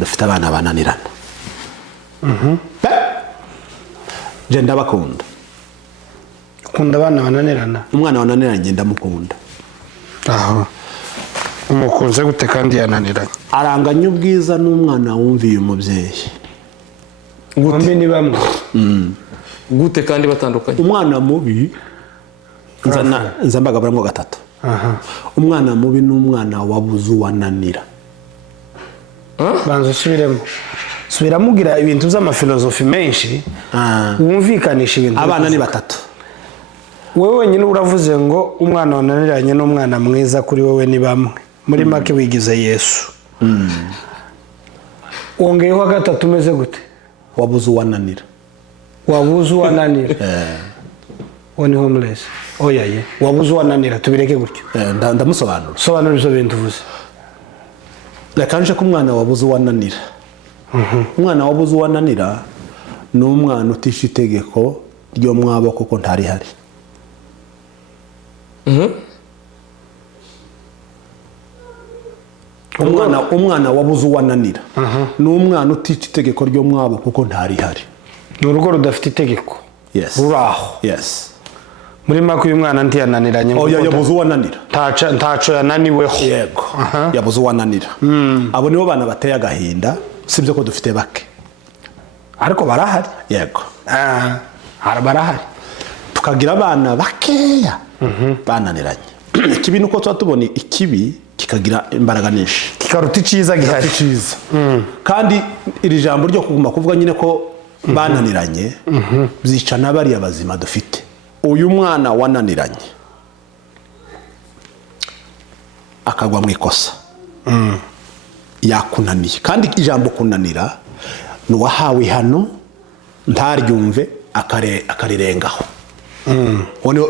dufite abana bananirana je ndabakunda ukunda abana bananirana umwana wananiranye ngenda mukunda aho umukunze gute kandi yananiranye aranganya ubwiza n'umwana wumviye umubyeyi gute ni bamwe gute kandi batandukanye umwana mubi nzambaga baramwo gatatu umwana mubi n'umwana wabuze wananira banzo subiramo ugira ibintu by'amafilosofi menshi wumvikanisha ibintu abana ni batatu wewe nyine uravuze ngo umwana wananiranye n'umwana mwiza kuri wewe ni bamwe muri make wigize Yesu wongeyeho gatatu umeze gute wabuze wananira wabuze wananira woni homeless oya ye wabuze wananira tubireke gutyo ndamusobanura sobanura izo bintu uvuze lakanje ko umwana wabuze wananira umwana wabuze wananira n'umwana utisha itegeko ryo mwabo kuko ntari hari umwana wabuze wananira n'umwana utisha itegeko ryo mwabo kuko ntari hari n'urugo rudafite itegeko yes ruraho yes muri make uyu mwana ntiyananiranye ngo yabuze wananira ntaco yananiweho yego yabuze wananira abo nibo bana bateye agahinda sibyo ko dufite bake ariko barahari yego barahari tukagira abana bakeya bananiranye ikibi nuko tuba tubona ikibi kikagira imbaraga nyinshi kikaruta iciza gihari kandi iri jambo ryo kuguma kuvuga nyine ko bananiranye byicana bariya bazima dufite uyu mwana wananiranye akagwa mu ikosa yakunaniye kandi ijambo kunanira nuwahawe hano ntaryumve akarirengaho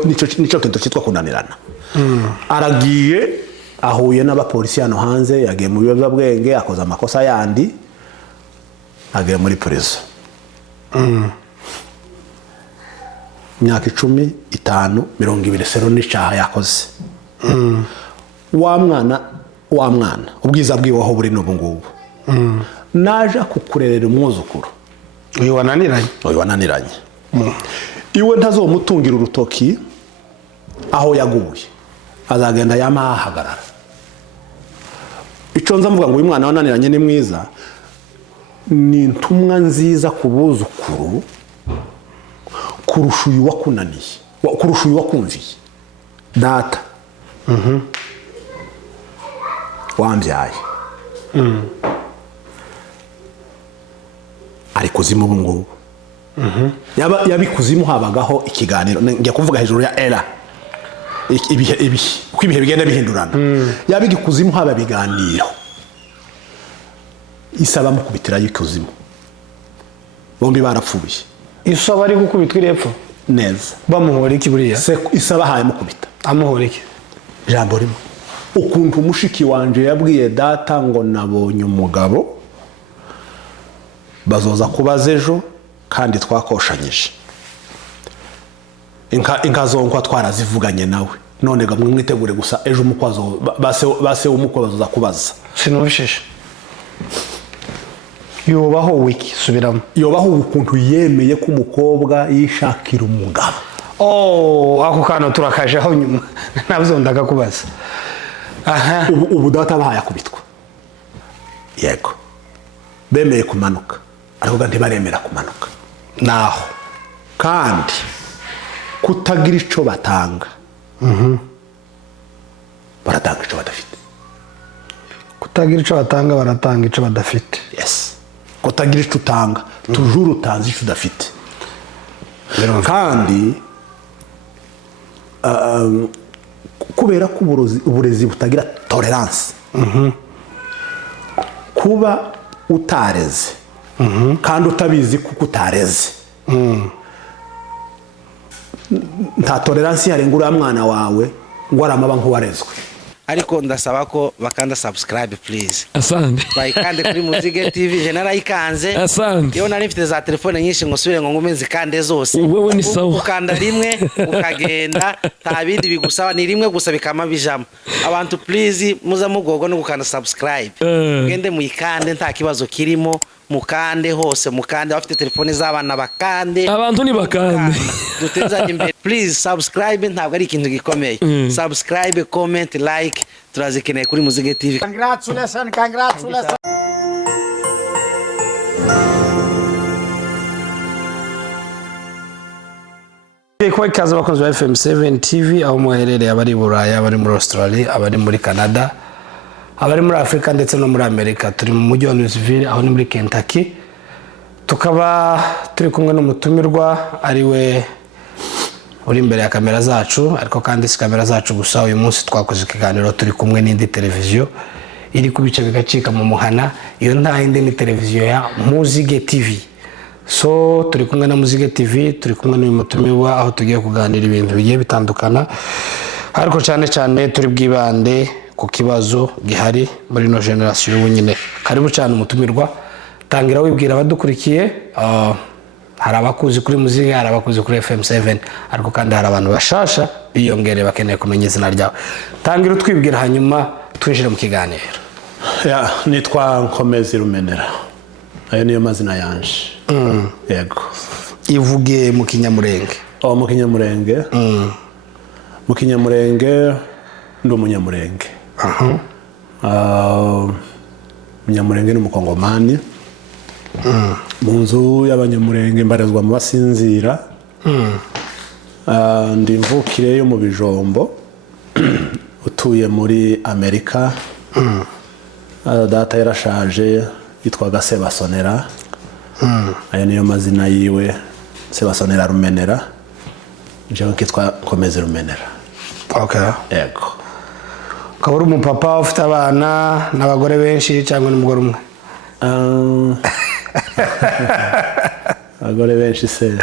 nico kintu cyitwa kunanirana aragiye ahuye n'abapolisi hano hanze yagiye mu biyobyabwenge akoze amakosa yandi agiye muri prison myaka 10, 5, 20 sero n'icyaha yakoze wa mwana ubwiza bwiwe aho buri n'ubu ngubu naje kukurerera umwuzukuru uyu wananiranye iwe ntazomutungira urutoki aho yaguye azagenda yamahagarara icyo nza mvuga ngo uyu mwana wananiranye ni mwiza ni intumwa nziza ku buzukuru kurusha uyu wakunaniye kurusha uyu wakumviye data wambyaye ari kuzimu ubu ngubu yabikuzimu habagaho ikiganiro njya kuvuga hejuru ya era ibihe uko ibihe bigenda bihindurana yabigikuzimu haba biganiro isaba mukubitira y'ikuzimu bombi barapfuye isaba ari gukubitwa irepfo neza bamuhora iki buriya se isaba haye mukubita amuhora iki jambo rimwe ukuntu mushiki wanje yabwiye data ngo nabonye umugabo bazoza kubaza ejo kandi twakoshanyije inka zonkwa twarazivuganye nawe none ga mwitegure gusa ejo umukwazo base umukwe bazoza kubaza sinubishishe yobaho wiki subiramo yobaho ukuntu yemeye ko umukobwa yishakira umugabo ako kana turakaje aho nyuma nabuzondaga kubaza ubu data bahaya kubitwa yego bemeye kumanuka ariko ntibaremera kumanuka naho kandi kutagira ico batanga baratanga ico badafite kutagira ico batanga baratanga ico badafite yes kutagira ico utanga toujours utanze ico udafite kandi kubera ko uburezi butagira tolerance kuba utareze kandi utabizi kuko utareze nta tolerance yarenga uriya mwana wawe ngo aramaba nk'uwarezwe ariko ndasaba ko bakanda subscribe please asante bayikande kuri Muzige TV je narayikanze asante iyo nari mfite za telefone nyinshi ngo subire ngo ngume zikande zose wewe ni sawa ukanda rimwe ukagenda nta bindi bigusaba ni rimwe gusa bikama bijama abantu please muza mugogo no gukanda subscribe gende muyikande nta kibazo kirimo mukande hose mukande bafite telefone z'abana bakande abantu ni bakande dutezanye imbere please subscribe ntabwo ari ikintu gikomeye subscribe comment like turazikeneye kuri Muzige TV. Congratulations. Kwa ikaze bakunzi ba FM7 TV aho muherereye abari Buraya abari muri Australia abari muri Canada abari muri Afrika ndetse no muri Amerika turi mu mujyi wa Louisville aho ni muri Kentucky tukaba turi kumwe n'umutumirwa ari we uri imbere ya kamera zacu ariko kandi si kamera zacu gusa uyu munsi twakoze ikiganiro turi kumwe n'indi televiziyo iri kubica bigacika mu muhana iyo nta yindi ni televiziyo ya Muzige TV. So turi kumwe na Muzige TV turi kumwe n'uyu mutumirwa aho tugiye kuganira ibintu bigiye bitandukana ariko cyane turi bwibande ku kibazo gihari muri no generation y'ubu nyine. Karibu cyane umutumirwa, tangira wibwira abadukurikiye. Hari abakuzi kuri Muzige, hari abakuzi kuri FM7 ariko kandi hari abantu bashasha biyongere bakeneye kumenya izina ryawe. Tangira utwibwira hanyuma twinjire mu kiganiro. Nitwa Nkomezi Rumenera, ayo niyo mazina yanje. Yego. Ivuge mu Kinyamurenge. Mu Kinyamurenge. Mu Kinyamurenge ndi umunyamurenge. Umunyamurenge ni umukongomani. Mu nzu y'abanyamurenge mbarizwa mu Basinzira. Ndi mvukire yo mu Bijombo utuye muri Amerika. Data yarashaje yitwaga Sebasonera. Ayo niyo mazina yiwe, Sebasonera Rumenera. Jewe kitwa Nkomezi Rumenera. Okay. Yego. Ukaba uri umupapa ufite abana n'abagore benshi cyangwa n'umugore umwe? Abagore benshi se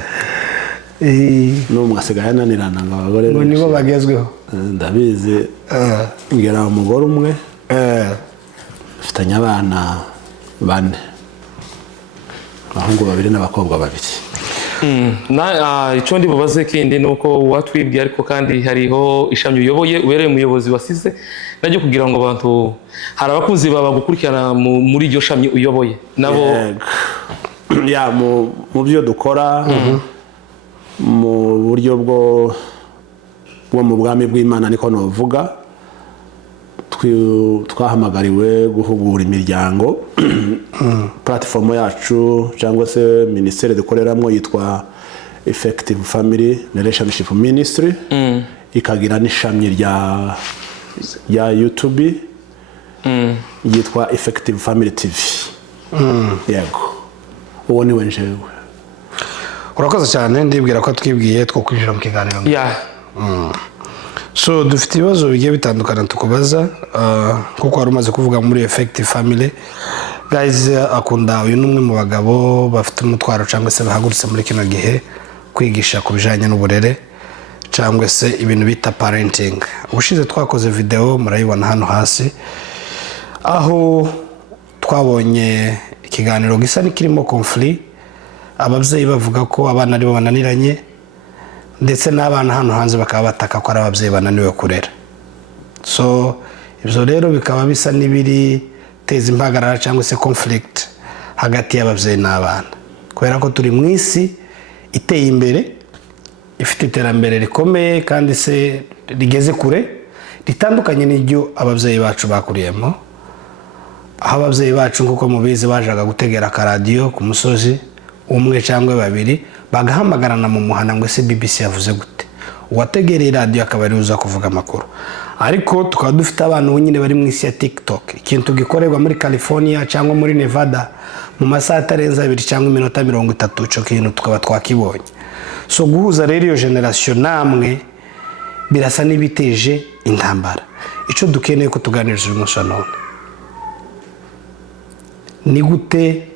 n'umwe asigaye ananirana ngo abagore benshi nibo bagezweho. Ndabizi ngera umugore umwe ufitanye abana 4, abahungu 2 n'abakobwa 2. Icyo ndi bubaze kindi nuko watwibwiye ariko kandi hariho ishami uyoboye ubereye umuyobozi wasize najye kugira ngo abantu hari abakuzi baba gukurikirana muri iryo shami uyoboye nabo mu byo dukora mu buryo bwo mu bwami bw'Imana niko novuga twahamagariwe guhugura imiryango. Platform yacu cyangwa se ministere dukoreramo yitwa Effective Family Relationship Ministry. Ikagira n'ishami rya YouTube yitwa Effective Family TV. Yego. Uwo ni wenjewe. Urakoze cyane ndibwira ko twibwiye two kwinjira mu kiganiro. So dufite ibibazo bigiye bitandukana tukubaza kuko wari umaze kuvuga muri Effective Family. Guys, akunda uyu numwe mu bagabo bafite umutwaro cyangwa se bahagurutse muri kino gihe kwigisha ku bijanye n'uburere cyangwa se ibintu bita parenting. Ubushize twakoze video murayibona hano hasi aho twabonye ikiganiro gisa n'ikirimo conflict, ababyeyi bavuga ko abana ari bo bananiranye ndetse n'abana hano hanze bakaba bataka ko ari ababyeyi bananiwe kurera. So ibyo rero bikaba bisa n'ibiri teza impagarara cyangwa se conflict hagati y'ababyeyi n'abana, kubera ko turi mu isi iteye imbere ifite iterambere rikomeye kandi se rigeze kure ritandukanye n'iryo ababyeyi bacu bakuriyemo. Aho ababyeyi bacu nk'uko mubizi bajaga gutegera akaradiyo ku musozi umwe cyangwa 2 bagahamagarana mu muhana ngo se BBC yavuze gute, uwategereye radio akaba ari uza kuvuga makuru. Ariko tukaba dufite abantu nyine bari mu isi ya TikTok, ikintu gikorerwa muri California cyangwa muri Nevada mu masaha atarenza 2 cyangwa iminota 30 cyo kintu tukaba twakibonye. So guhuza rero iyo generation namwe birasa n'ibiteje intambara. Ico dukeneye ko tuganiriza umunsi none ni gute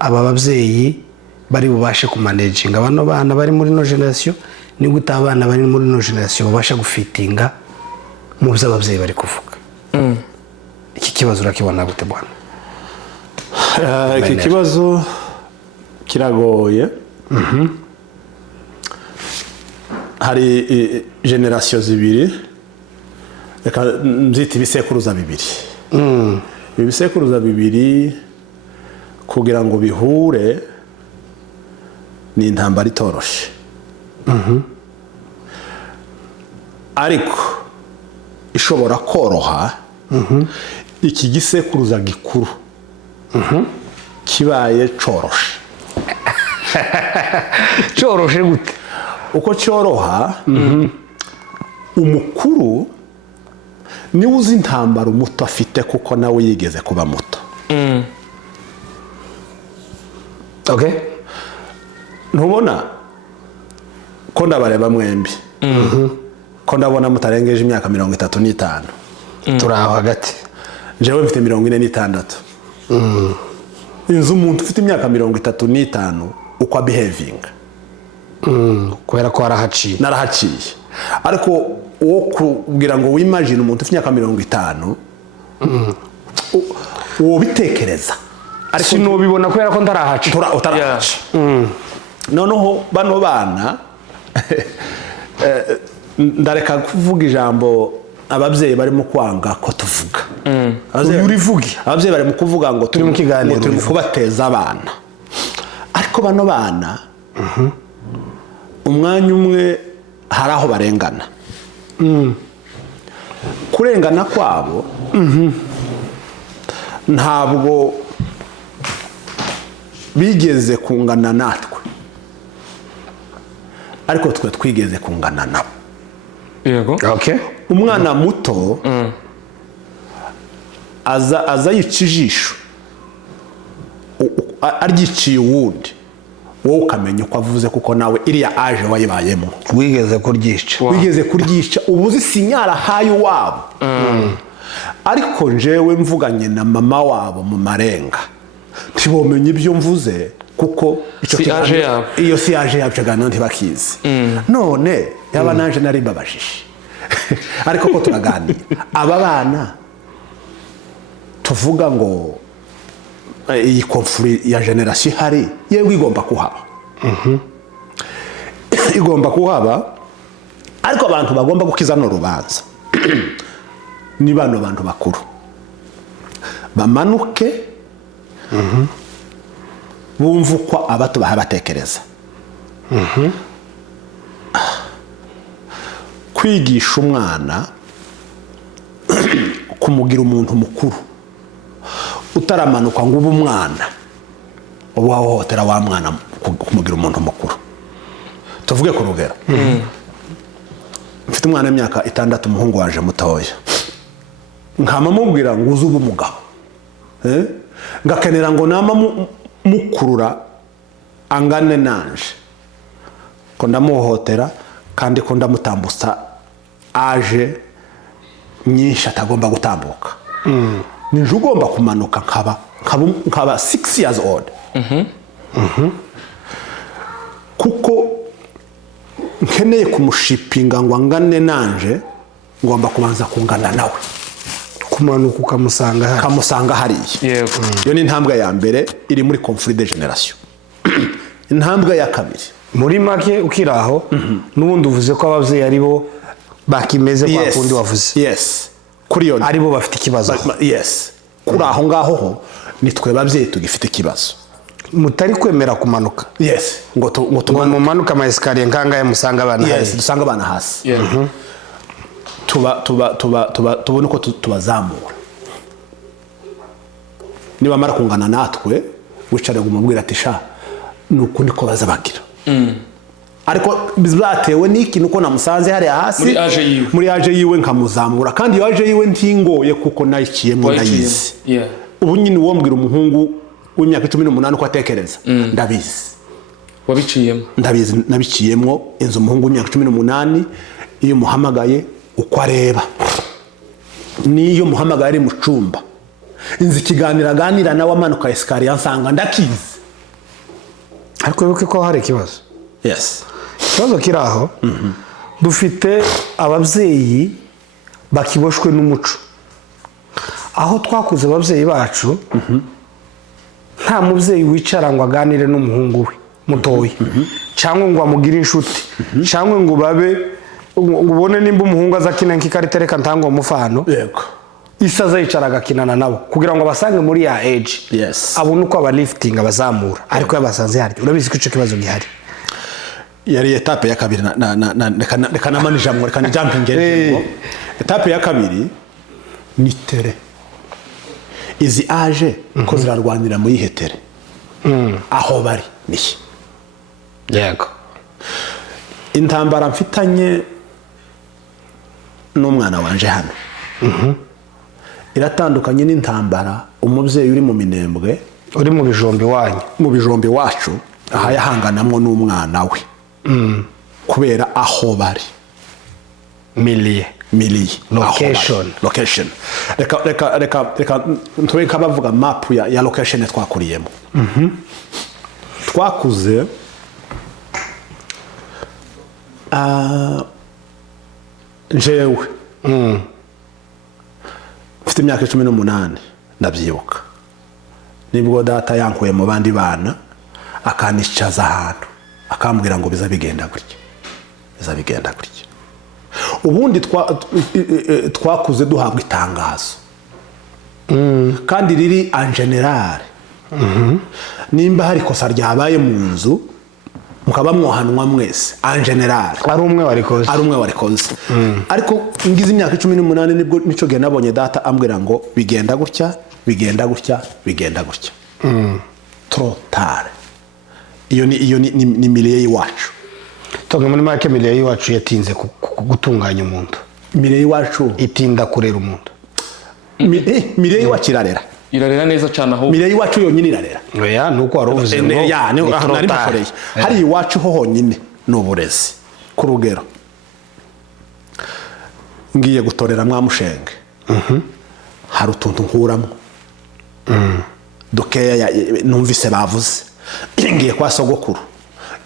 aba babyeyi bari bubashe kumanaging abano bana bari muri no generation, ni gute abana bari muri no generation babasha gufitinga mu byo ababyeyi bari kuvuga. kibazo urakibona gute bwana? Iki kibazo kiragoye. Hari generasiyo zibiri, reka nzita ibisekuruza bibiri. Ibisekuruza bibiri kugira ngo bihure ni intambara itoroshe. Ariko ishobora koroha iki gisekuruza gikuru kibaye coroshe. Coroshe gute? Uko cyoroha, umukuru niwe uzi intambara umuto afite kuko nawe yigeze kuba muto. Okay? Ntubona ko ndabareba mwembi, ko ndabona mutarengeje imyaka 35. Turi aho hagati. Jewe mfite 46. Inzu umuntu ufite imyaka 35 uko behavinga. Kubera ko arahaciye. Narahaciye. Ariko uwo kugira ngo wimagine umuntu ufite imyaka 50 uwo bitekereza. Ariko sinubibona kubera ko ndarahaciye. Utarahaciye. Noneho bano bana ndareka kuvuga ijambo ababyeyi barimo kwanga ko tuvuga. Ababyeyi barimo kuvuga ngo turi mu kiganiro, turi kubateza abana. Ariko bano bana umwanya umwe hari aho barengana. Kurengana kwabo ntabwo bigeze kungana natwe, ariko twe twigeze kungana nabo. Yego. Okay. Umwana muto aza yica ijisho aryiciye uwundi, wowe ukamenya uko avuze kuko nawe iriya aje wayibayemo. Wigeze kuryica. Wigeze kuryica, ubuzi sinyara hayo wabo. Ariko njewe mvuganye na mama wabo mu marenga ntibomenye ibyo mvuze kuko iyo si aje yabyo ntibakizi. None yaba nanje nari mbabajije. Ariko ko turaganira aba bana tuvuga ngo iyi konfuri ya generasiyo hari yewe igomba kuhaba. Igomba kuhaba, ariko abantu bagomba gukiza no rubanza ni bano bantu bakuru bamanuke bumva uko abato batekereza. Kwigisha umwana kumugira umuntu mukuru utaramanuka ngo ube umwana ubu wahohotera wa mwana kumugira umuntu mukuru. Tuvuge ku rugero, mfite umwana w'imyaka 6, umuhungu waje mutoya, nkama mubwira ngo uzuba umugabo, ngakenera ngo nama mukurura angane nanje, ko ndamuhohotera kandi ko ndamutambutsa aje nyinshi atagomba gutambuka. Ninje ugomba kumanuka nkaba 6 years old. Kuko nkeneye kumushipinga ngo angane nanje, ngomba kubanza kungana nawe. Kumanuka ukamusanga hariya. Yego. Yo ni intambwe ya mbere iri muri conflit de generation. Intambwe ya kabiri, muri make ukiraho n'ubundi uvuze ko abavyeyi ari bo bakimeze kwa kundi wavuze. Yes. Kuri yo ari bo bafite ikibazo. Yes. Kuri aho ngaho ho nitwe babyeyi tugifite ikibazo. Mutari kwemera kumanuka. Yes. Ngo mumanuka ama escalier nkangaye musanga abana hasi. Yes, dusanga abana hasi. Tubone uko tubazamura. Niba mara kungana natwe wicare gumubwira ati sha nuko niko bazabagira. Ariko bizatewe niki nuko namusanze hari hasi muri aje yiwe nkamuzamura, kandi yaje yiwe ntingoye kuko nayiciyemo nayizi. Ubu nyine uwo mbwira umuhungu w'imyaka 18 uko atekereza ndabizi. Wabiciyemo? Ndabizi, nabiciyemo. Inzu umuhungu w'imyaka 18 iyo muhamagaye uko areba, niyo muhamagaye ari mu cumba, inzi kiganira ganira nawe amanuka escalier ansanga ndakizi. Ariko wibuke ko hari ikibazo. Yes. Ikibazo kiraho, dufite ababyeyi bakiboshwe n'umuco, aho twakuze ababyeyi bacu nta mubyeyi wicara ngo aganire n'umuhungu we mutoya cyangwa ngo amugire inshuti cyangwa ngo babe ubone nimba umuhungu aza akina nk'ikarita reka ntanga umufano yego isi azayicara agakinana nabo kugira ngo basange muri ya age abone uko abalifting abazamura ariko yabasanze harya urabizi ko icyo kibazo gihari yari etape ya kabiri reka namanijamwe reka nijampinge etape ya kabiri ni tere izi aje ko zirarwanira muri hetere aho bari nihe yego intambara mfitanye n'umwana wanje hano iratandukanye n'intambara umubyeyi uri mu Minembwe uri mu bijombe wanyu mu bijombe wacu aha yahanganamwo n'umwana we kubera aho bari miliye location reka ntubeka bavuga map ya location twakuriyemo twakuze njewe mfite imyaka 18 ndabyibuka nibwo data yankuye mu bandi bana akanishaza ahantu akambwira ngo bizabigenda gutya ubundi twakuze duhabwa itangazo kandi riri en general nimba hari kosa ryabaye mu nzu mukaba mwohanwa mwese en general ari umwe warikoze ariko ngize imyaka 18 nibwo nico gihe nabonye data ambwira ngo bigenda gutya trop tard iyo ni miliye y'iwacu Toga muri make miliye y'iwacu yatinze gutunganya umuntu miliye y'iwacu itinda kurera umuntu miliye y'iwacu irarera neza cyane aho miliye y'iwacu yonyine irarera oya nuko waruvuze ngo nari mbakoreye hari iwacu ho honyine n'uburezi ku rugero ngiye gutorera mwamushenge hari utuntu nkuramo dokeya numvise bavuze ngiye kwa sogokuru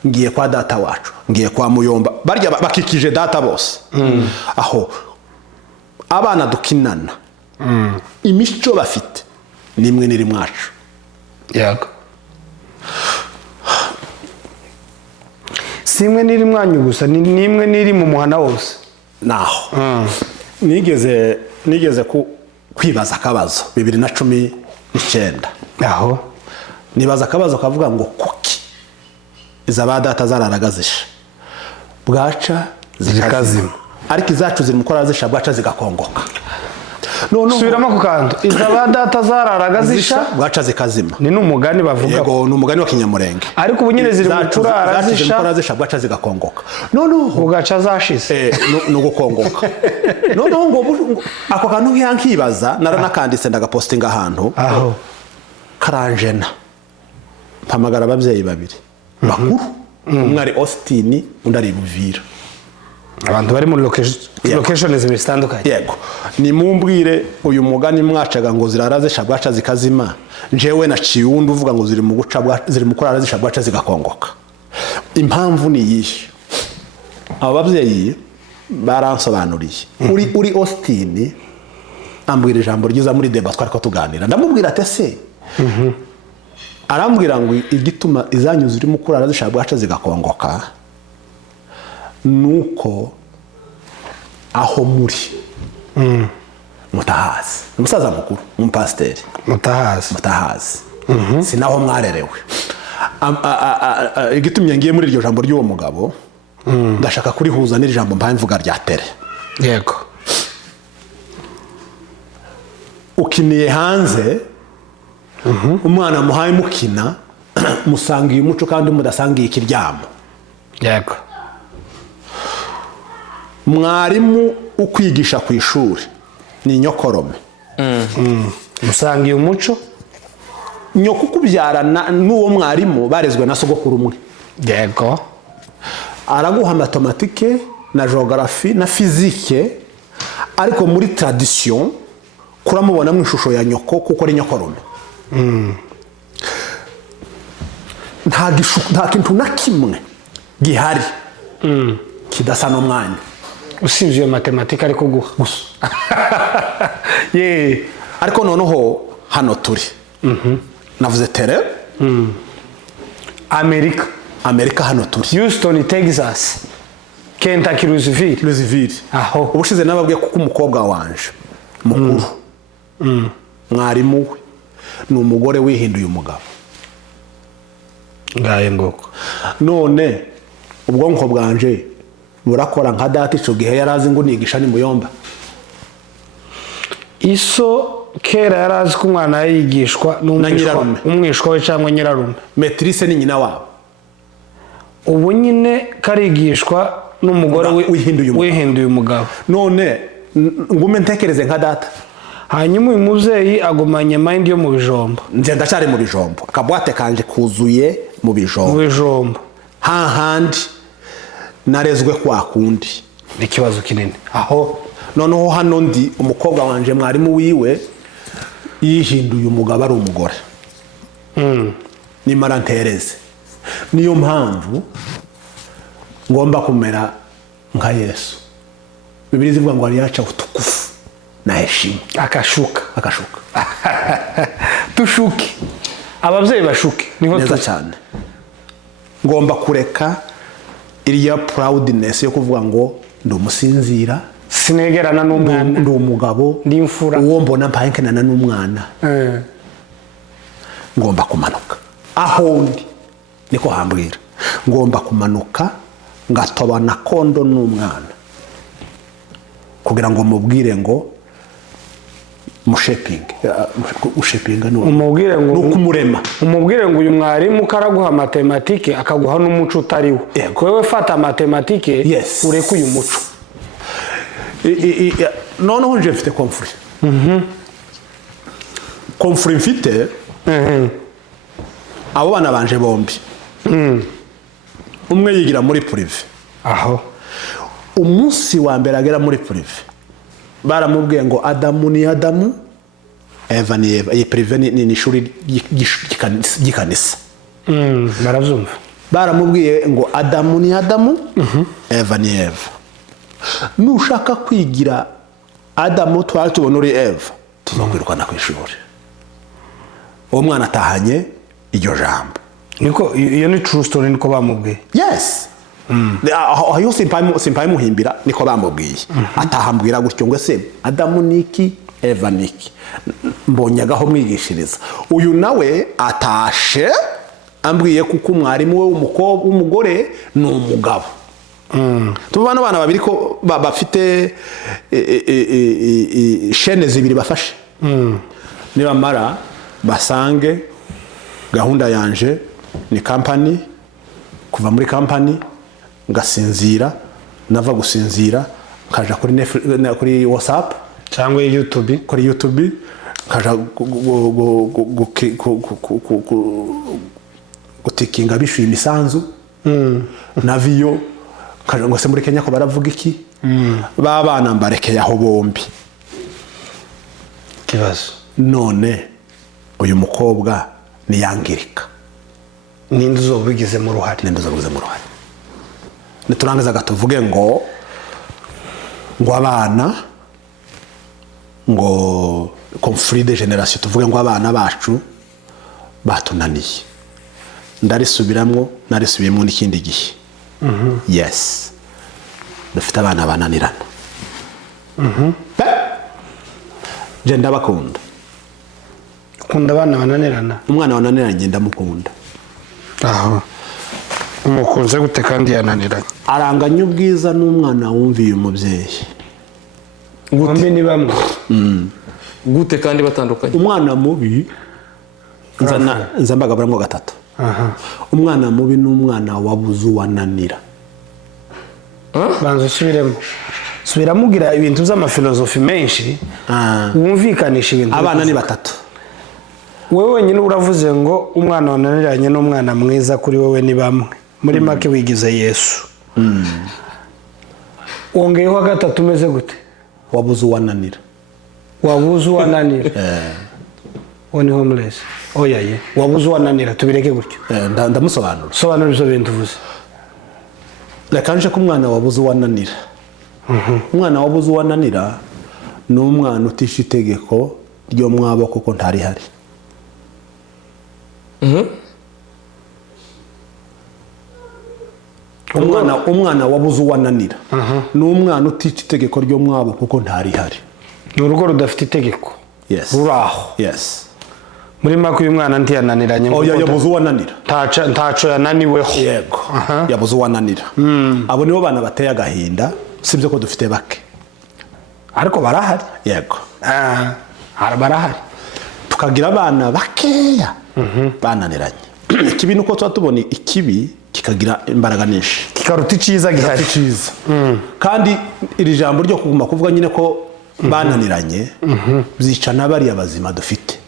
ngiye kwa data wacu ngiye kwa muyomba barya bakikije data bose aho abana dukinana imico bafite nimwe niri mwacu yego simwe niri mwanyu gusa nimwe niri mu muhana wose naho nigeze kwibaza akabazo 2019 aho nibaza akabazo kavuga ngo kuki izaba data zararagazisha bwaca zikazima ariko izacu ziri mukora zisha bwaca zigakongoka none subiramo ku kantu izaba data zararagazisha bwaca zikazima ni numugani bavuga yego numugani wa Kinyamurenge ariko ubunyene ziri mukura zisha bwaca zigakongoka none ugaca zashise no gukongoka none ngo ako kantu nk'yankibaza naranakanditse ndagapostinga ahantu aho karanjena mpamagara ababyeyi babiri bakuru umwe ari Austin undi ari Buvira abantu bari muri location zitandukanye yego ni mumbwire uyu mugani mwacaga ngo ziraraze shabwaca zikazima njewe naciye undi uvuga ngo ziri mu guca ziri mu kurara zishabwaca zigakongoka impamvu ni yihe ababyeyi baransobanuriye uri Austin ambwira ijambo ryiza muri deba twariko tuganira ndamubwira ate se arambwira ngo igituma izanyu ziri mu kurara zishabwaca zigakongoka nuko aho muri mutahazi umusaza mukuru umupasiteri mutahazi sinaho mwarerewe igitumye ngiye muri iryo jambo ry'uwo mugabo ndashaka kurihuza n'iri jambo mpaye mvuga rya tere yego ukiniye hanze umwana muhaye mukina musangiye umuco kandi mudasangiye ikiryamo yego mwarimu ukwigisha ku ishuri ni nyokorome musangiye umuco nyoko kubyarana n'uwo mwarimu barezwe na sogokuru umwe yego araguha matematike na geography na physique ariko muri tradition kuramubona mu ishusho ya nyoko kuko ari nyokorome nta kintu na kimwe gihari kidasa n'umwanya usibye matematike ariko guha ye ariko noneho hano turi navuze tere Amerika hano turi Houston Texas Kentucky Louisville aho ubushize nababwiye kuko umukobwa wanje mukuru mwarimu we ni umugore wihinduye umugabo ngaye ngoko none ubwonko bwanje burakora nka data ico gihe yarazi ngo nigisha ni Muyomba iso kera yarazi ko umwana yigishwa n'umwishwa we cyangwa nyirarume Matrice ni nyina wabo ubu nyine karigishwa n'umugore wihinduye umugabo none ngume ntekereze nka data hanyuma uyu muzeyi agumanye mind yo mu bijombo nje ndacyari mu bijombo akabwate kanje kuzuye mu bijombo hahandi narezwe kwa kundi ikibazo kinini aho noneho hano ndi umukobwa wanje mwarimu wiwe yihinduye umugabo ari umugore nimara ntereze niyo mpamvu ngomba kumera nka Yesu Biblia zivuga ngo aliacha utukufu na heshima akashuka tushuke ababyeyi bashuke niho neza cyane ngomba kureka iriya proudness yo kuvuga ngo ndi umusinzira sinegerana n'umwana ndi umugabo ndi imfura uwo mbona mpayenkenana n'umwana ngomba kumanuka aho ndi niko hambwira ngomba kumanuka ngatobana kondo n'umwana kugira ngo mubwire ngo ushepinga umubwire ngo kumurema umubwire ngo uyu mwarimu karaguha matematike akaguha n'umuco utariwo wewe fata matematike ureke uyu muco noneho nje mfite confuri mfite abo bana banje bombi umwe yigira muri prive aho umunsi wa mbere agera muri prive baramubwiye ngo Adamu ni Adamu Eva ni Eva iyi prive ni ishuri gikanisa baravyumva baramubwiye ngo Adamu ni Adamu Eva ni Eva nushaka kwigira Adamu twari tubona uri Eva tuzokwirukana ku ishuri uwo mwana atahanye iryo jambo niko iyo ni true story niko bamubwiye yes aho simpaye muhimbira niko bamubwiye atahambwira gutyo ngo se Adamu niki Eva niki mbonyagaho mwigishiriza uyu nawe atashe ambwiye kuko umwarimu we w'umugore ni umugabo tubana abana babiri ko bafite chaîne zibiri bafashe nibamara basange gahunda yanje ni company kuva muri company ngasinzira nava gusinzira kaja kuri WhatsApp cyangwa YouTube kuri YouTube kaja gutikinga bishuye imisanzu na viyo kaja ngo se muri Kenya ko baravuga iki babana mbarekeye aho bombi kibazo none uyu mukobwa ni yangirika ninde uzobigize mu ruhare niturangiza gatuvuge ngo abana ngo conflit de generation tuvuge ngo abana bacu batunaniye ndarisubiramo narisubiyemo n'ikindi gihe yes dufite abana bananirana je ndabakunda ukunda abana bananirana umwana wananirana ngenda mukunda aho umukunze gute kandi yananiranye aranganya ubwiza n'umwana wumviye umubyeyi gute ni bamwe gute kandi batandukanye umwana mubi nzambaga baramwo gatatu umwana mubi n'umwana wabuze uwananira banza subiramo ugira ibintu by'amafilozofi menshi wumvikanisha ibintu abana ni batatu wewe wenyine uravuze ngo umwana wananiranye n'umwana mwiza kuri wewe ni bamwe muri make wigize Yesu wongeyeho gatatu umeze gute wabuze uwananira one homeless oyaye wabuze uwananira tubireke gutyo ndamusobanura sobanura ibyo bintu uvuze reka nje ko umwana wabuze uwananira umwana wabuze uwananira ni umwana utisha itegeko ryo mwabo kuko ntari hari. umwana wabuze uwananira ni umwana utica itegeko ryo mwabo kuko ntari hari. ni urugo rudafite itegeko ruraho. muri make uyu mwana ntiyananiranye ngo yabuze uwananira, ntaco yananiweho. yego yabuze uwananira. abo nibo bana bateye agahinda, sibyo ko dufite bake ariko barahari. yego barahari. tukagira abana bakeya bananiranye. ikibi nuko tuba tubona ikibi kikagira imbaraga nyinshi, kikaruta iciza gihari. kandi iri jambo ryo kuguma kuvuga nyine ko bananiranye byica n'abariya bazima dufite.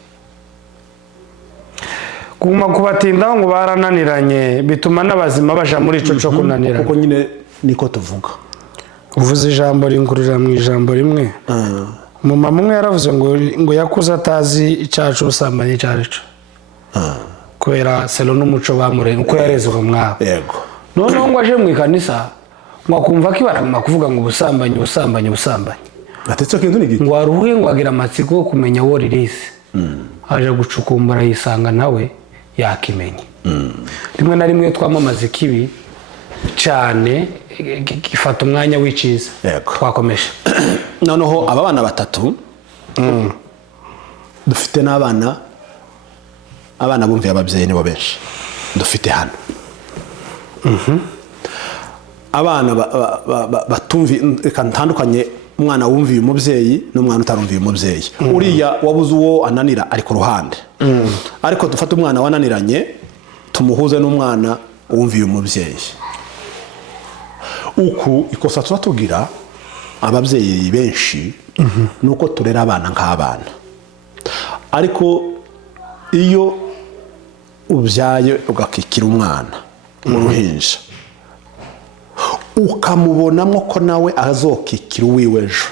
kuguma kubatindaho ngo barananiranye bituma n'abazima baja muri ico cyo kunanirana, kuko nyine niko tuvuga. uvuze ijambo ringurira mu ijambo rimwe. umumama umwe yaravuze ngo yakuze atazi icyaha cy'ubusambanyi icyo ari cyo, kubera selo n'umuco bamurera uko yareze uwo mwabo. yego noneho ngo aje mu ikanisa ngo akumva ko ibaraguma kuvuga ngo ubusambanyi atetse kintu ni gito, ngo aruhuye ngo agira amatsiko yo kumenya wo rirese. aje gucukumbura yisanga nawe yakimenye. rimwe na rimwe twamamaza ikibi cyane gifata umwanya w'iciza. twakomeje noneho aba bana batatu dufite n'abana bumviye ababyeyi nibo benshi dufite hano. abana batumviye ntandukanye, umwana wumviye umubyeyi n'umwana utarumviye umubyeyi. uriya wabuze uwo ananira ari ku ruhande, ariko dufate umwana wananiranye tumuhuze n'umwana wumviye umubyeyi. uku ikosa tuba tugira ababyeyi benshi nuko turera abana nk'abana, ariko iyo ubyaye ugakikira umwana uruhinja ukamubonamo ko nawe azokikira uwiwe ejo,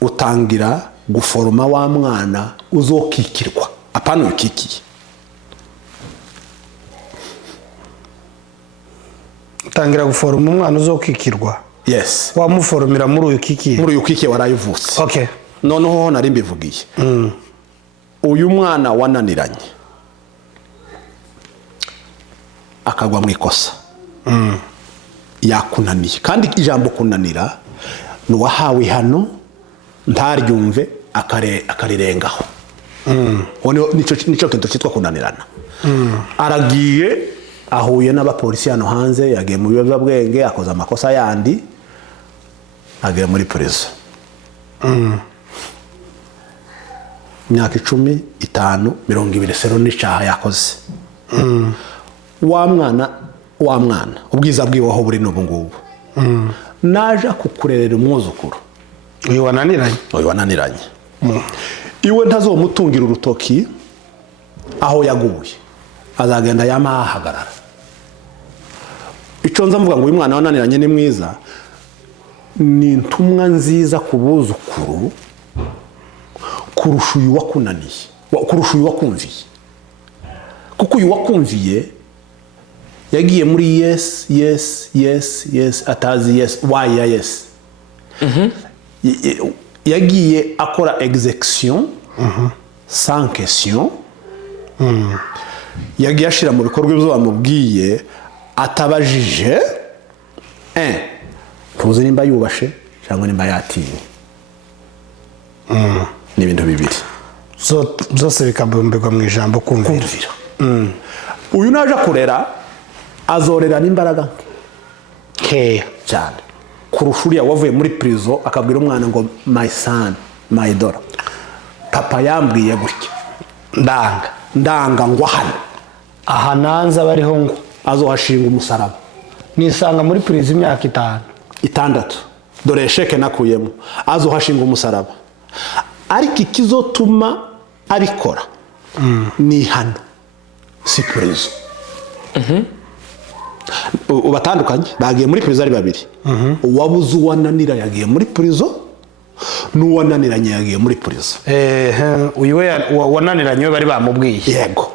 utangira guforoma wa mwana uzokikirwa, apana ukikiye. utangira guforoma umwana uzokikirwa. wamuforomera muri uyu kikiye warayivutse. noneho nari mbivugiye, uyu mwana wananiranye akagwa mu ikosa yakunaniye, kandi ijambo kunanira ni uwahawe hano ntaryumve akarirengaho. nicyo kintu cyitwa kunanirana. aragiye ahuye n'abapolisi hano hanze, yagiye mu biyobyabwenge, akoze amakosa yandi, agiye muri prison. imyaka 10, 5, 20 sero n'icyaha yakoze. wa mwana ubwiza bwiwe aho buri n'ubu ngubu naje kukurerera umwuzukuru uyu wananiranye. iwe ntazomutungira urutoki aho yaguye, azagenda yamahagarara. icyo nza mvuga ngo uyu mwana wananiranye ni mwiza, ni intumwa nziza ku buzukuru kurusha uyu wakunaniye, kurusha uyu wakumviye. kuko uyu wakumviye yagiye muri yes atazi why ya yes. yagiye akora execution sans question. yagiye ashira mu bikorwa ibyo bamubwiye atabajije, tuzi nimba yubashe cyangwa nimba yatinye. ni ibintu bibiri zose bikabumbirwa mu ijambo kumvira. uyu naje kurera azorera n'imbaraga nkeya cyane kurusha uriya wavuye muri prison akabwira umwana ngo my son my daughter, papa yambwiye gutya ndanga ngo aha nanza bariho ngo azohashinga umusaraba. nisanga muri prison imyaka 6, dore sheke nakuyemo, azohashinga umusaraba. ariko ikizotuma abikora ni hano, si prison. ubatandukanye bagiye muri prison ari babiri. uwabuze uwananira yagiye muri prison, n'uwananiranye yagiye muri prison. uyu wananiranye bari bamubwiye. yego.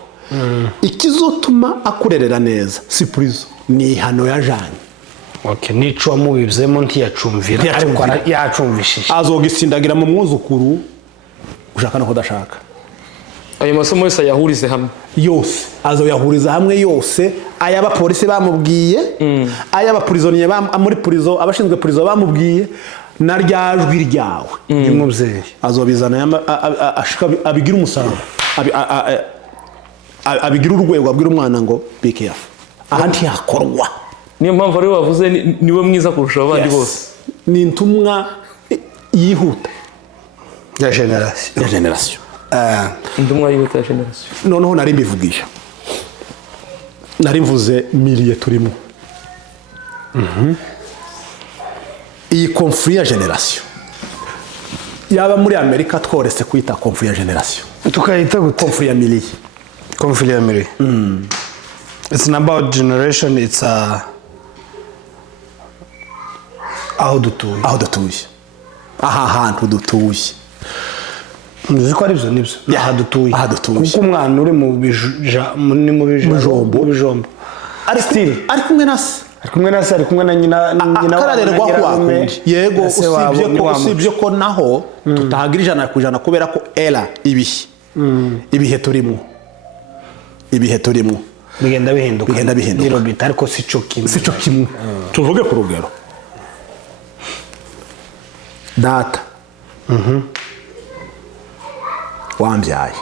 ikizotuma akurerera neza si prison, ni hano yajanye. okay nico wamubizemo ntiyacumvira ariko yacumvishije azogisindagira mu mwuzukuru ushaka no kudashaka ayo masomo yose yahurize hamwe yose azoyahuriza hamwe yose ay'abapolisi bamubwiye ay'abapurizoniye muri prison abashinzwe prison bamubwiye na ryajwi ryawe y'umubyeyi azobizana abigira umusaruro abigira urwego abwira umwana ngo be careful aha ntiyakorwa niyo mpamvu ari wavuze niwe mwiza kurusha abandi bose ni intumwa yihuta ya generation intumwa yihuta ya generation noneho nari mbivugisha nari mvuze miliye turimo iyi conflit ya generation yaba muri Amerika tworese kwita conflit ya generation tukayita gute conflit ya miliye it's not about generation it's aho dutuye aha hantu dutuye nzi ko ari byo nibyo aha dutuye kuko umwana uri mu bijombo ari kumwe nase ari kumwe na nyina akararerwa kwakundi yego usibye ko naho tutahagira 100% kubera ko era ibihe turimo bigenda bihinduka ariko sico kimwe tuvuge ku rugero data wambyaye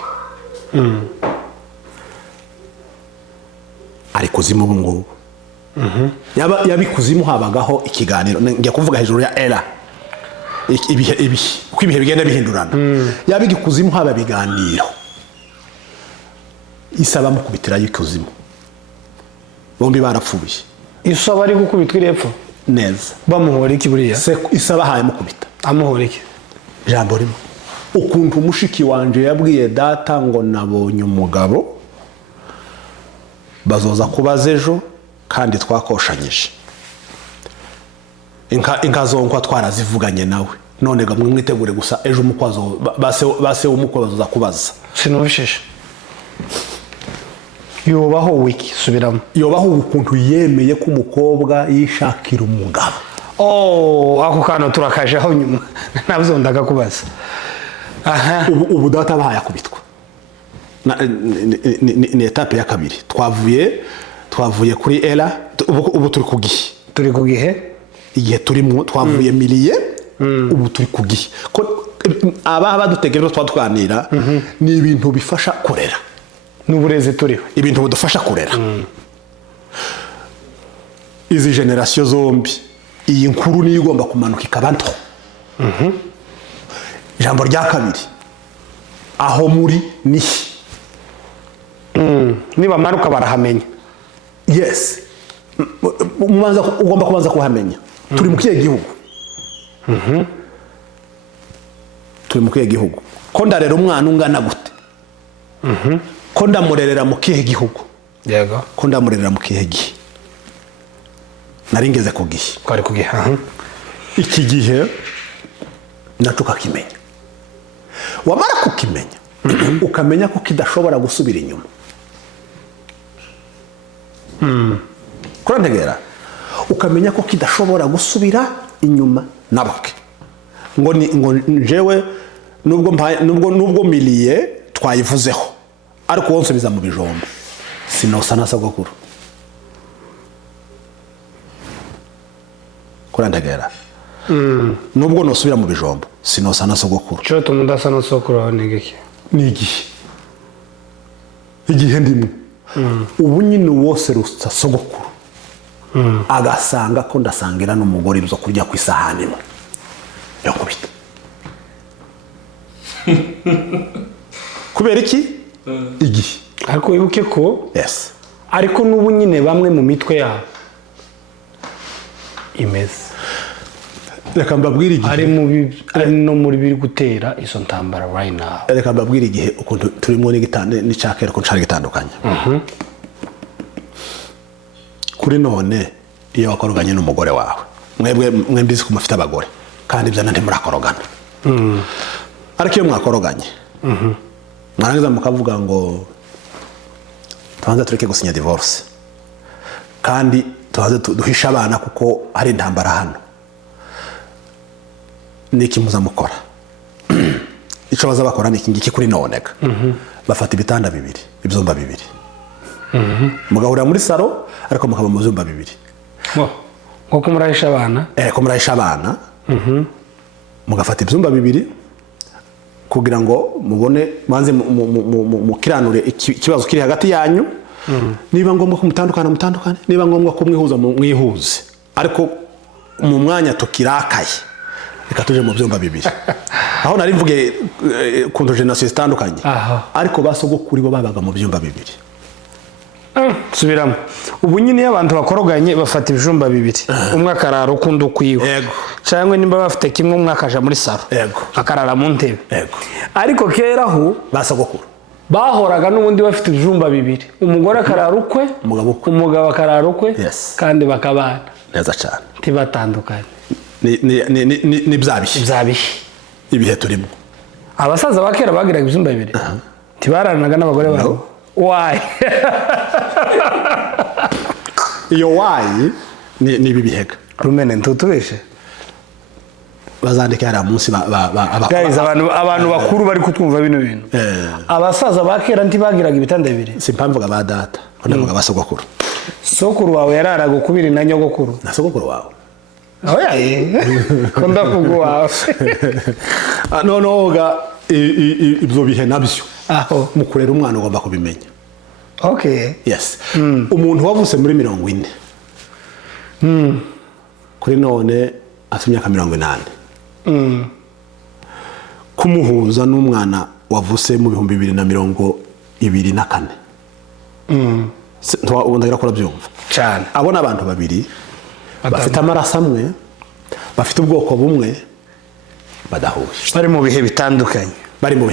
ari kuzimu ubu ngubu yabikuzimu habagaho ikiganiro ngiye kuvuga hejuru ya era ibihe uko ibihe bigenda bihindurana yabigikuzimu haba biganiro isaba mukubitira y'ikuzimu bombi barapfuye isaba ari gukubitwa irepfo neza bamuhora iki buriya se isaba haye mukubita amuhora iki jambo rimo ukuntu mushiki wanje yabwiye data ngo nabonye umugabo bazoza kubaza ejo kandi twakoshanyije inka zonkwa twarazivuganye nawe none gamwe mwitegure gusa ejo umukwazo base umukwe bazoza kubaza sinubishisha yobaho wiki subiramo yobaho ukuntu yemeye ko umukobwa yishakira umugabo ako kana turakaje aho nyuma nabyo ndagakubaza aha ubu data bahaye akubitwa ni etape ya kabiri twavuye kuri era ubu turi ku gihe igihe turimo twavuye miliye ubu turi ku gihe ko aba badutegereje twaganira ni ibintu bifasha kurera n'uburezi turiho ibintu budufasha kurera izi generation zombi iyi nkuru niyo igomba kumanuka ikaba nto ijambo rya kabiri aho muri nihi niba maruka barahamenya yes ugomba kubanza kuhamenya turi mu kihe gihugu turi mu kihe gihugu ko ndarera umwana ungana gute ko ndamurerera mu kihe gihugu yego ko ndamurerera mu kihe gihe naringeze ku gihe kwari ku gihe iki gihe naco kakimenya wamara kukimenya ukamenya ko kidashobora gusubira inyuma kurantegera ukamenya ko kidashobora gusubira inyuma nabuke ngo njewe nubwo miliye twayivuzeho ariko wonsubiza mu bijombo sinosa na sogokuru kurantegera nubwo nosubira mu bijombo sinosa na sogokuru cyo tumudasa na sogokuru aho nigiki igihe ndimo ubu nyine wose rusa sogokuru agasanga ko ndasangira n'umugore byo kurya ku isahani imwe yo kubita kubera iki igihe ariko wibuke ko yes ariko n'ubu nyine bamwe mu mitwe yabo imeze reka mbabwire igihe ari no muri biri gutera izo ntambara right now reka mbabwire igihe ukuntu turimo n'icakera ko ncari gitandukanye kuri none iyo wakoroganye n'umugore wawe mwebwe mbizi ko mufite abagore kandi ibyo nandi murakorogana ariko iyo mwakoroganye mwarangiza mukavuga ngo tubanza tureke gusinya divorce kandi tuhaze duhisha abana kuko hari intambara hano. Niki muzamukora? Icyo baza bakora ni iki ngiki kuri nonega. Bafata ibitanda bibiri, ibyumba bibiri. Mugahurira muri salo ariko mukaba mu byumba bibiri. Ngo kumurahisha abana? Ko murahisha abana. Mugafata ibyumba bibiri kugira ngo mubone manze mukiranure ikibazo kiri hagati yanyu. Niba ngombwa ko mutandukana, niba ngombwa ko mwihuze. Ariko mu mwanya tukirakaye reka tuje mu byumba bibiri. Aho nari mvuge kunto generation zitandukanye. Ariko basogokuri bo babaga mu byumba bibiri. Subiramo. Ubu nyine abantu bakoroganye bafata ibyumba bibiri. Umwe akarara ukundi ukwiwe. Yego. Cyangwa nimba bafite kimwe umwe akaja muri salo. Yego. Akarara mu ntebe. Yego. Ariko keraho basogokuru bahoraga n'ubundi bafite ibyumba bibiri. Umugore akarara ukwe, umugabo akarara ukwe, kandi bakabana neza cyane. Tibatandukanye. Ni byabihe. Ibihe turimo. Abasaza bakera bagiraga ibyumba bibiri. Tibaranaga n'abagore babo. Why? Iyo why ni bibihega. Rumene ntutubeshe. Bazandika hari munsi guys abantu bakuru bari kutwumva bino bintu. Abasaza bakera ntibagiraga ibitanda bibiri. Simpamvuga ba data, ndavuga basogokuru. Sokuru wawe yararaga ukubiri na nyogokuru. Na sogokuru wawe. Oya konda kugwa. Noga ibyo bihe nabyo. Aho mukurera umwana ugomba kubimenya. Okay. Yes. Umuntu wavuse muri 40. Kuri none afite imyaka 80. Kumuhuza n'umwana wavuse mu 2024. Ndagira ko byumva. Cyane. Abona abantu babiri bafite amaraso amwe, bafite ubwoko bumwe, badahuje. Bari mu bihe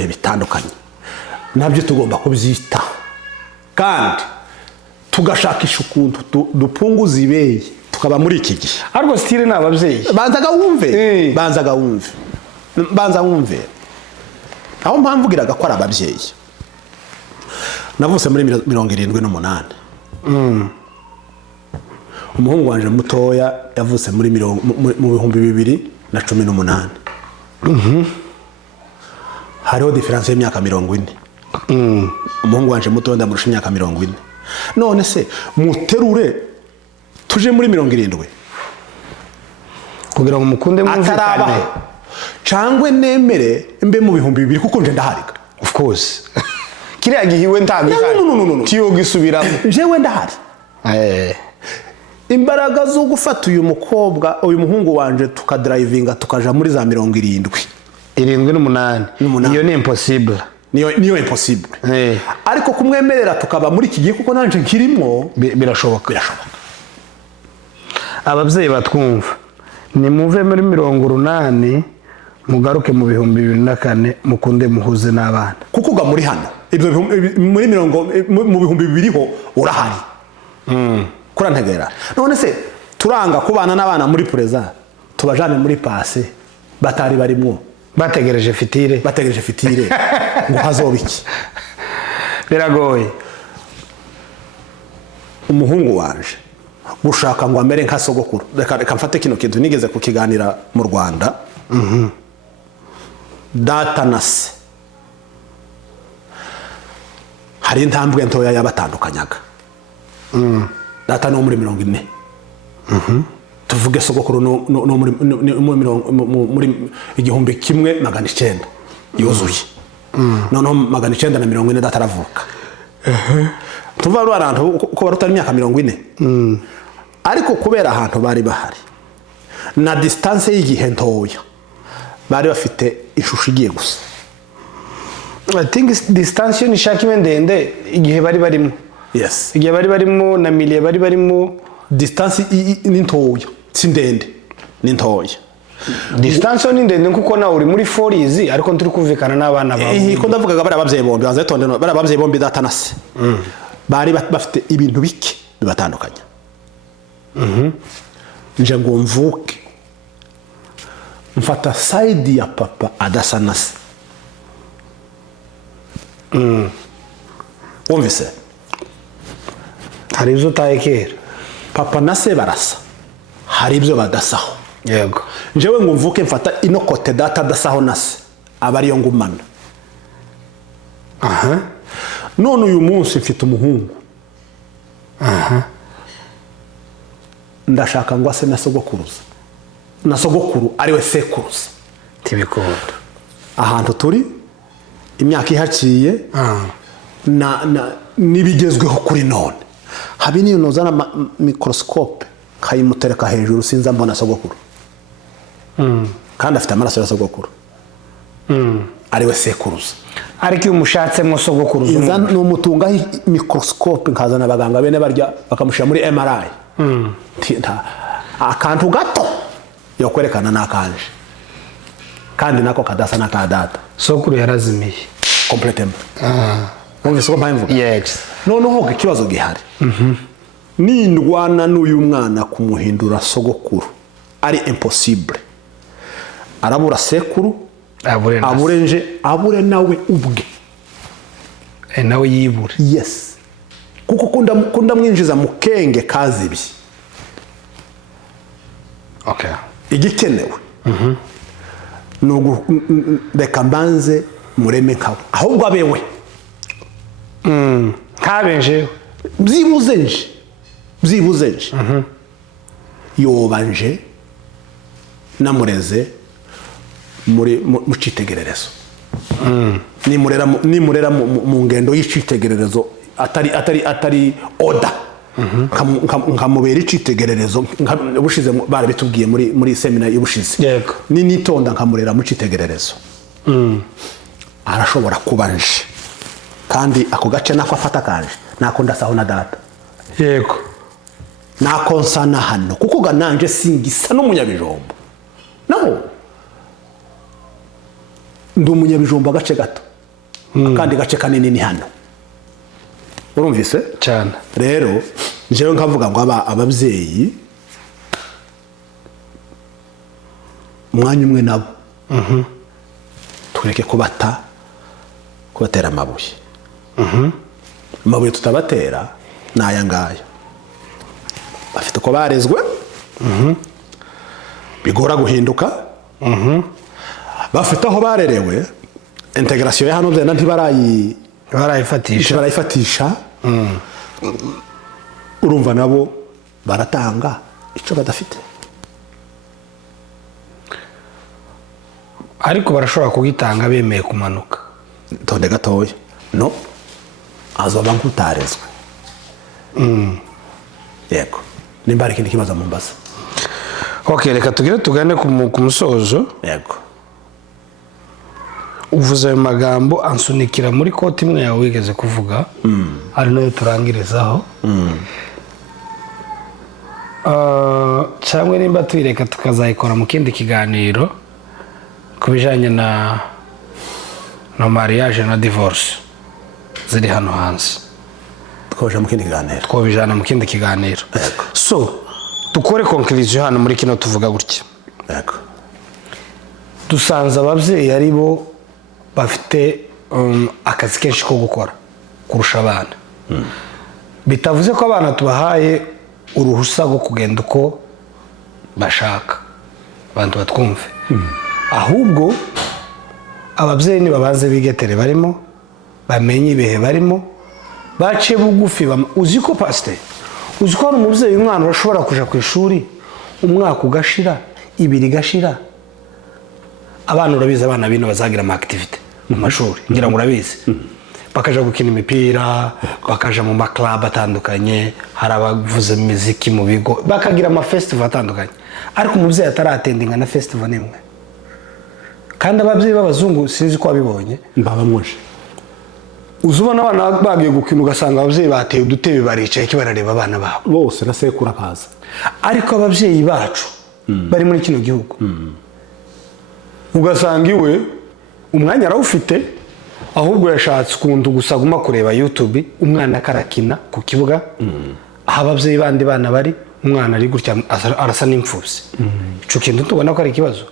bitandukanye. Nabyo tugomba kubyita. Kandi tugashakisha ukuntu dupunguza ibeye tukaba muri iki gihe. Ariko stile n'ababyeyi. Banza wumve. Aho mpamvugiraga ko ari ababyeyi. Navuse muri 78. Umuhungu wanje mutoya yavuse muri mu 2018. Hariho difference y'imyaka 40. Umuhungu wanje mutoya ndamurusha imyaka 40. None se muterure tuje muri 70 kugira ngo mukunde mwumvikane cyangwe nemere mbe mu 2000 kuko nje ndahariga. Of course. Kiriya gihiwe ntabikane. No. Tiyo gisubiramo. Jewe ndahari. Imbaraga zo gufata uyu mukobwa uyu muhungu wanje tukadrivinga tukaja muri za 70. 78. Iyo ni impossible. Niyo impossible. Ariko kumwemerera tukaba muri iki gihe kuko nanje nkirimo birashoboka. Ababyeyi batwumva ni muve muri 80 mugaruke mu 2024 mukunde muhuze n'abana. Kuko uga muri hano ibyo muri 2000 ho urahari. Kurantegera. None se turanga kubana n'abana muri preza tubajane muri passe batari barimwo. Bategereje fitire ngo hazoba iki. Biragoye. Umuhungu wanje gushaka ngo amere nka sogokuru. Reka mfate kino kintu nigeze kukiganira mu Rwanda. Data nase hari intambwe ntoya yabatandukanyaga. Data no muri 40. Tuvuge sogokuru no muri 1900 yuzuye. Noneho 940 data aravuka. Tuva abantu ko barutari imyaka 40. Ariko kubera ahantu bari bahari na distance y'igihe ntoya bari bafite ishusho igiye gusa. I think distance ni shakime ndende igihe bari barimo. Yes. Igihe bari barimo na miliye bari barimo distance ni ntoya, si ndende, ni ntoya. Distance ni ndende kuko na uri muri 40s ariko nturi kumvikana n'abana bawe. Ko ndavugaga bari ababyeyi bombi banze tonde bari ababyeyi bombi data nase. Bari bafite ibintu bike bibatandukanya. Nje ngo mvuke mfata side ya papa adasa nase. Umvise hari izo tayekera papa na se barasa hari ibyo badasaho yego njyewe ngo mvuke mfata ino kote data adasaho na se aba ariyo ngumana none uyu munsi mfite umuhungu ndashaka ngo ase na sogokuru ariwe sekuruza tibikunda ahantu turi imyaka ihaciye n'ibigezweho kuri none habe niyo nozana mikorosikope nkayimutereka hejuru sinza mbona sogokuru kandi afite amaraso ya sogokuru ariwe sekuruza ariko iyo umushatsemo sogokuruza ni umutungaho mikorosikope nkazana abaganga bene barya bakamushyira muri MRI akantu gato yo kwerekana n'akanje kandi nako kadasa n'aka data sokuru yarazimiye completely mwumvise ko mpamvu yes noneho ikibazo gihari nindwana n'uyu mwana kumuhindura sogokuru ari impossible arabura sekuru abure nawe ubwe nawe yibure yes kuko kunda mwinjiza mu kenge kazibye okay igikenewe reka mbanze mureme nkawe ahubwo abewe ntabenjeho byibuze nje yobanje namureze mu cyitegererezo nimurera mu ngendo y'icitegererezo atari oda nkamubera icitegererezo ubushize barabitubwiye muri semina y'ubushize nitonda nkamurera mu citegererezo arashobora kuba nje kandi ako gace nako afata kanje nako ndasaho na data yego nako nsana hano kuko gananje singisa n'umunyabijombo no ndi umunyabijombo agace gato kandi gace kanini ni hano urumvise cyane rero njyewe nkavuga ngo ababyeyi umwanya umwe nabo tureke kubatera amabuye amabuye tutabatera ni aya ngaya bafite uko barezwe bigora guhinduka bafite aho barerewe integrasiyo ya hano byenda ntibarayifatisha urumva nabo baratanga icyo badafite ariko barashobora kugitanga bemeye kumanuka tonde gatoya no azoba nk'utarezwe yego nimba hari ikindi kibazo mumbaza okay reka tugane ku musozo yego uvuze ayo magambo ansunikira muri koti imwe yawe wigeze kuvuga ari nayo turangirizaho cyangwa nimba tuyireka tukazayikora mu kindi kiganiro ku bijyanye na mariage na divorce ziri hano hanze twabijyana mu kindi kiganiro so dukore conclusion hano muri kino tuvuga gutya dusanze ababyeyi ari bo bafite akazi kenshi ko gukora kurusha abana bitavuze ko abana tubahaye uruhusa rwo kugenda uko bashaka abantu batwumve ahubwo ababyeyi nibabanze bigetere barimo bamenye ibihe barimo bace bugufi uzi ko pasiteri uzi ko hari umubyeyi umwana urashobora kuja ku ishuri umwaka ugashira ibiri gashira abana urabizi abana bino bazagira ama activity mu mashuri ngira ngo urabizi bakaja gukina imipira bakaja mu maklub atandukanye hari abavuza muziki mu bigo bakagira ama festival atandukanye ariko umubyeyi ataratendinga na festival nimwe kandi ababyeyi b'abazungu sinzi ko abibonye mbabamuje uzubona abana bagiye gukina ugasanga ababyeyi bateye udutebe baricaye kibarareba abana babo bose na sekuru akaza ariko ababyeyi bacu bari muri kino gihugu ugasanga iwe umwanya arawufite ahubwo yashatse ukuntu gusa guma kureba YouTube umwana karakina ku kibuga aho ababyeyi bandi bana bari umwana ari gutya arasa n'imfubyi ico kintu tubona ko ari ikibazo